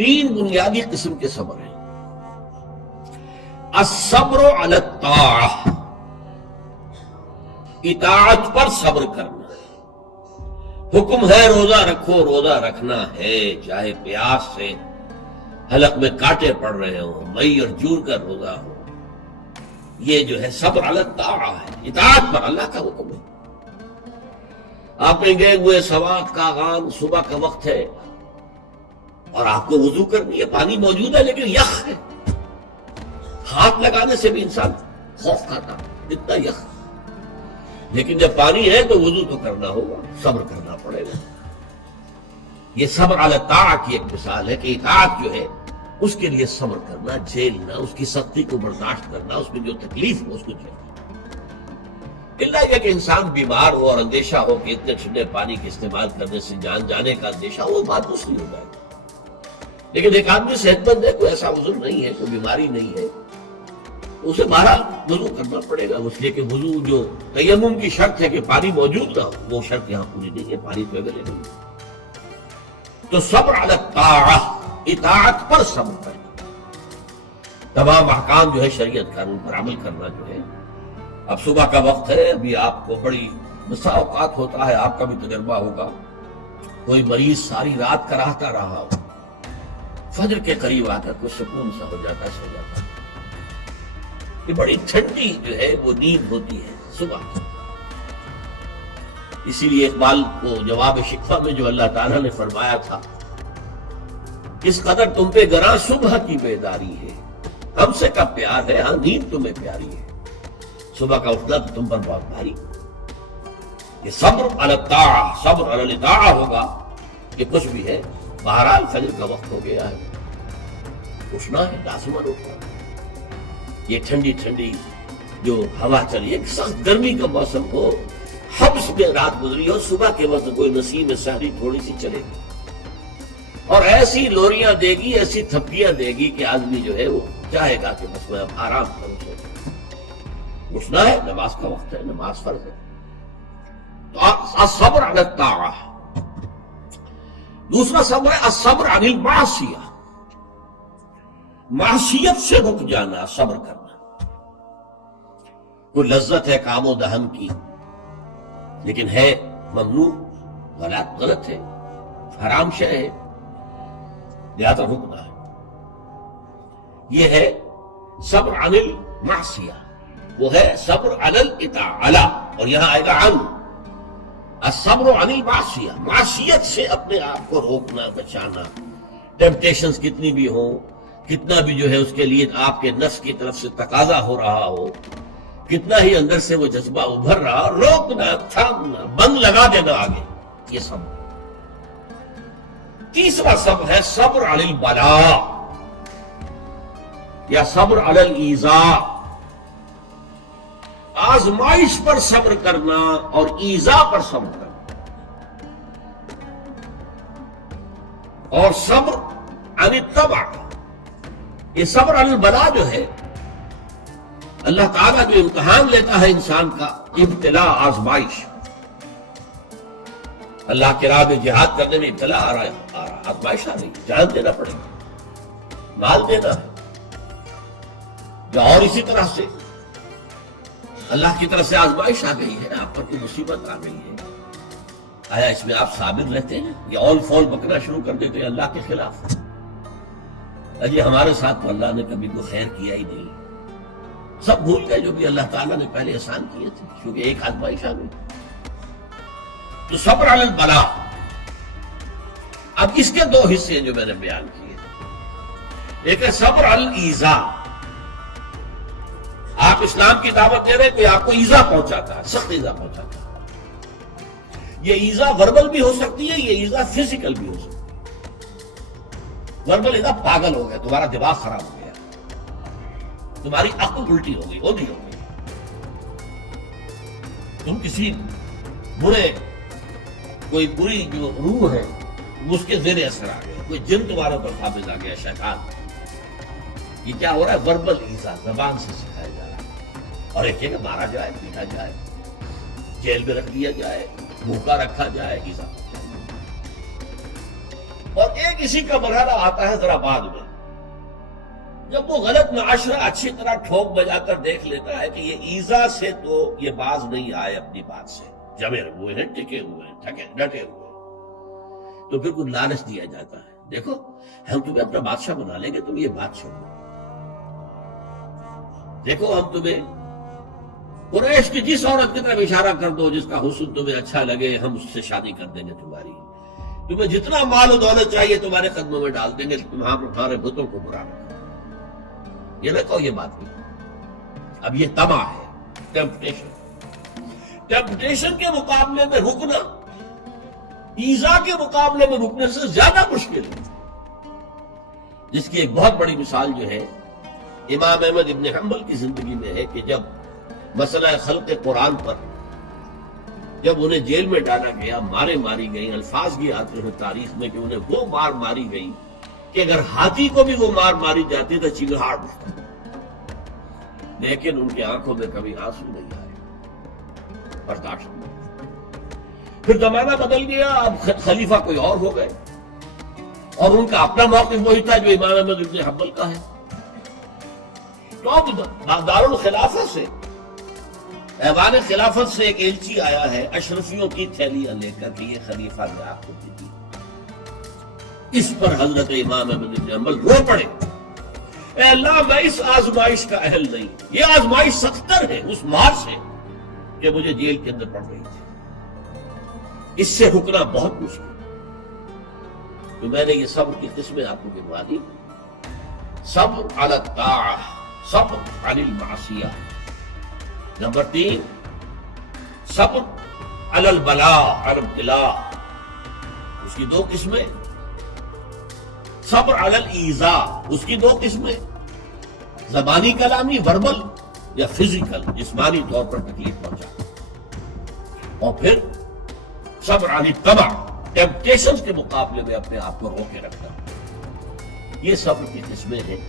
تین بنیادی قسم کے صبر ہیں۔ الصبر علی الطاعہ، اطاعت پر صبر کرنا۔ حکم ہے روزہ رکھو، روزہ رکھنا ہے، چاہے پیاس سے حلق میں کانٹے پڑ رہے ہوں، مئی اور جون کا روزہ ہو۔ یہ جو ہے صبر علی الطاعہ ہے، اطاعت پر، اللہ کا حکم ہے۔ آپ نے گئے ہوئے سوات کا آغاز، صبح کا وقت ہے اور آپ کو وضو کرنی ہے، پانی موجود ہے لیکن یخ ہے، ہاتھ لگانے سے بھی انسان خوف کھاتا، اتنا یخ، لیکن جب پانی ہے تو وضو تو کرنا ہوگا، صبر کرنا پڑے گا۔ یہ صبر علی الطاعہ کی ایک مثال ہے کہ اطاعت جو ہے اس کے لیے صبر کرنا، جھیلنا، اس کی سختی کو برداشت کرنا، اس میں جو تکلیف ہو اس کو جھیلنا۔ اللہ یہ کہ انسان بیمار ہو اور اندیشہ ہو کہ اتنے ٹھنڈے پانی کے استعمال کرنے سے جان جانے کا اندیشہ ہو، وہ بات دوسری ہو جائے گی۔ لیکن ایک آدمی صحت مند ہے، کوئی ایسا عذر نہیں ہے، کوئی بیماری نہیں ہے، اسے بہرحال وضو کرنا پڑے گا، اس لیے کہ وضو جو تیمم کی شرط ہے کہ پانی موجود نہ ہو، وہ شرط یہاں پوری نہیں ہے، پانی تو اویلیبل ہے۔ تو صبر علی الطاعہ، اطاعت پر صبر کرنا، تمام احکام جو ہے شریعت قانون پر عمل کرنا جو ہے۔ اب صبح کا وقت ہے، ابھی آپ کو بڑی بسا اوقات ہوتا ہے، آپ کا بھی تجربہ ہوگا، کوئی مریض ساری رات کراہتا رہا ہو، فجر کے قریب آ کر کوئی سکون سا ہو جاتا، سو جاتا، یہ بڑی ٹھنڈی جو ہے وہ نیند ہوتی ہے صبح۔ اسی لیے اقبال کو جواب شکوہ میں جو اللہ تعالیٰ نے فرمایا تھا، اس قدر تم پہ گراں صبح کی بیداری ہے، ہم سے کب پیار ہے، ہاں نیند تمہیں پیاری ہے، صبح کا اٹھنا تو تم پر بہت بھاری۔ یہ صبر علی الطاعہ، صبر علی الطاعہ ہوگا کہ کچھ بھی ہے، بہرحال فجر کا وقت ہو گیا ہے، اٹھنا ہے، لازماً اٹھنا ہے۔ یہ ٹھنڈی ٹھنڈی جو ہوا چلی، ایک سخت گرمی کا موسم ہو، حبس میں رات گزری ہو، صبح کے وقت کوئی نسیم سحری تھوڑی سی چلے گی اور ایسی لوریاں دے گی، ایسی تھپکیاں دے گی کہ آدمی جو ہے وہ چاہے گا کہ بس میں اب آرام کروں، اٹھنا ہے، نماز کا وقت ہے، نماز فرض ہے۔ تو الصبر علی الطاعہ۔ دوسرا صبر ہے الصبر عن المعصیہ، معصیت سے رک جانا، صبر کرنا۔ کوئی لذت ہے کام و دہن کی لیکن ہے ممنوع، غلط ہے، حرام شے ہے، لہذا رکنا ہے۔ یہ ہے صبر عن المعصیہ، وہ ہے صبر علی الاطاعہ، اور یہاں آئے گا عن الصبر عن المعصیہ، معصیت سے اپنے آپ کو روکنا، بچانا۔ ٹیمپٹیشنز کتنی بھی ہوں، کتنا بھی جو ہے اس کے لیے آپ کے نفس کی طرف سے تقاضا ہو رہا ہو، کتنا ہی اندر سے وہ جذبہ ابھر رہا، روکنا، تھامنا، بند لگا دینا آگے، یہ صبر۔ تیسرا صبر ہے صبر علی البلاء یا صبر علی الایذاء، آزمائش پر صبر کرنا اور ایذا پر صبر کرنا۔ اور صبر عن الطبع، یہ صبر علی البلاء جو ہے، اللہ تعالیٰ جو امتحان لیتا ہے انسان کا، ابتلاء، آزمائش، اللہ کے راہ میں جہاد کرنے میں ابتلاء آ رہا، آزمائش آ رہی، جان دینا پڑے گا، مال دینا ہے، یا اور اسی طرح سے اللہ کی طرف سے آزمائش آ گئی ہے، آپ پر کوئی مصیبت آ گئی ہے، آیا اس میں آپ صابر رہتے ہیں یا اول فول بکنا شروع کر دیتے ہیں اللہ کے خلاف؟ اجی ہمارے ساتھ تو اللہ نے کبھی کوئی خیر کیا ہی نہیں، سب بھول گئے جو بھی اللہ تعالیٰ نے پہلے احسان کیے تھے، کیونکہ ایک آزمائش آ گئی۔ تو صبر علی البلاء۔ اب اس کے دو حصے جو میں نے بیان کیے، ایک ہے صبر علی الایذاء، آپ اسلام کی دعوت دے رہے ہیں، کوئی آپ کو ایذا پہنچاتا ہے، سخت ایذا پہنچاتا ہے، یہ ایذا وربل بھی ہو سکتی ہے، یہ ایذا فزیکل بھی ہو سکتی ہے۔ وربل ایذا، پاگل ہو گیا، تمہارا دماغ خراب ہو گیا، تمہاری عقل الٹی ہو گئی، وہ نہیں ہو گئی، تم کسی برے، کوئی بری جو روح ہے اس کے زیر اثر آ گئے، کوئی جن تمہارے اوپر قابض آ گیا، شیطان۔ یہ کیا ہو رہا ہے؟ وربل ایذا، زبان سے سکھایا جا رہا ہے، اور ایک ہے کہ مارا جائے، پیٹا جائے، جیل میں رکھ دیا جائے، بھوکا رکھا جائے، ایذا۔ اور ایک اسی کا مرحلہ آتا ہے ذرا بعد میں، جب وہ غلط معاشرہ اچھی طرح ٹھوک بجا کر دیکھ لیتا ہے کہ یہ ایذا سے تو یہ باز نہیں آئے اپنی بات سے، جمے ہوئے ہیں، ٹکے ہوئے ہیں، تھکے ڈٹے ہوئے ہیں، تو پھر کوئی لالچ دیا جاتا ہے، دیکھو ہم تمہیں اپنا بادشاہ بنا لیں گے، تم یہ بات چھوڑو، دیکھو ہم تمہیں قریش کی جس عورت کی طرف اشارہ کر دو جس کا حسن تمہیں اچھا لگے، ہم اس سے شادی کر دیں گے تمہاری، تمہیں جتنا مال و دولت چاہیے تمہارے قدموں میں ڈال دیں گے، تمہارے بتوں کو برا رکھو۔ یہ نہ کہو یہ بات نہیں، اب یہ طمع ہے، ٹیمپٹیشن کے مقابلے میں رکنا ایذا کے مقابلے میں رکنے سے زیادہ مشکل ہے، جس کی ایک بہت بڑی مثال جو ہے امام احمد ابن حنبل کی زندگی میں ہے کہ جب مسئلہ خلق قرآن پر جب انہیں جیل میں ڈالا گیا، مارے ماری گئی، الفاظ بھی آتے ہیں تاریخ میں کہ انہیں وہ مار ماری گئی کہ اگر ہاتھی کو بھی وہ مار ماری جاتی تو چنگھاڑ اٹھتا، لیکن ان کی آنکھوں میں کبھی آنسو نہیں آئے، برداشت نہیں۔ پھر زمانہ بدل گیا، اب خلیفہ کوئی اور ہو گئے، اور ان کا اپنا موقف وہی تھا جو امام احمد ابن حنبل کا ہے، تو اب دارالخلافہ سے، ایوان خلافت سے ایک ایلچی آیا ہے اشرفیوں کی تھیلیاں لے کر کہ یہ خلیفہ نے آپ کو دی۔ اس پر حضرت امام احمد بن حنبل رو پڑے، اے اللہ میں اس آزمائش کا اہل نہیں، یہ آزمائش سختر ہے اس مار سے کہ مجھے جیل کے اندر پڑ رہی تھی، اس سے رکنا بہت مشکل۔ تو میں نے یہ صبر کی قسمیں آپ کو گنوا دی، صبر علی الطاعہ، صبر علی المعصیہ، نمبر 3 صبر علی البلاء، علی الابتلاء، اس کی 2 قسمیں، صبر علی الایذاء، اس کی 2 قسمیں، زبانی کلامی وربل یا فزیکل جسمانی طور پر تکلیف پہنچا، اور پھر صبر علی الطمع، ٹیمپٹیشن کے مقابلے میں اپنے آپ کو روکے رکھنا، یہ صبر کی قسمیں ہیں۔